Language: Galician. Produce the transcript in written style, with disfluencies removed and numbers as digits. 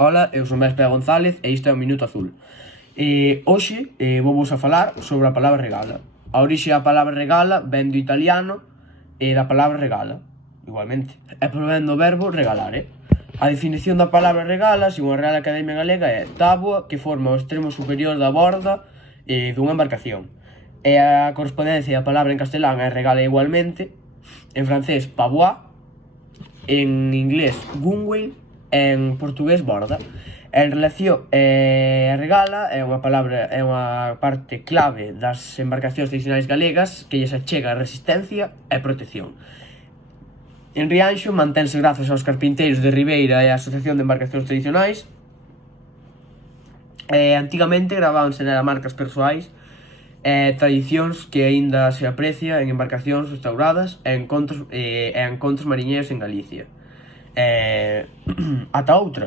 Ola, eu son Véspera González e isto é o Minuto Azul. Hoxe vou vos a falar sobre a palabra regala. A orixe da palabra regala ven do italiano e da palabra regala, igualmente, e provén do verbo regalare. A definición da palabra regala, segundo a Real Academia Galega, é táboa que forma o extremo superior da borda dunha embarcación. E a correspondencia da palabra en castelán é regala igualmente, en francés pavois, en inglés gunwale, en portugués borda. En relación a regala é unha palabra, é unha parte clave das embarcacións tradicionais galegas que lles achega resistencia e protección. En Rianxo mantense grazas aos carpinteiros de Ribeira e a Asociación de Embarcacións Tradicionais. Antigamente gravábanse nela marcas persoais tradicións que aínda se aprecia en embarcacións restauradas e encontros mariñeiros en Galicia. Ata outra.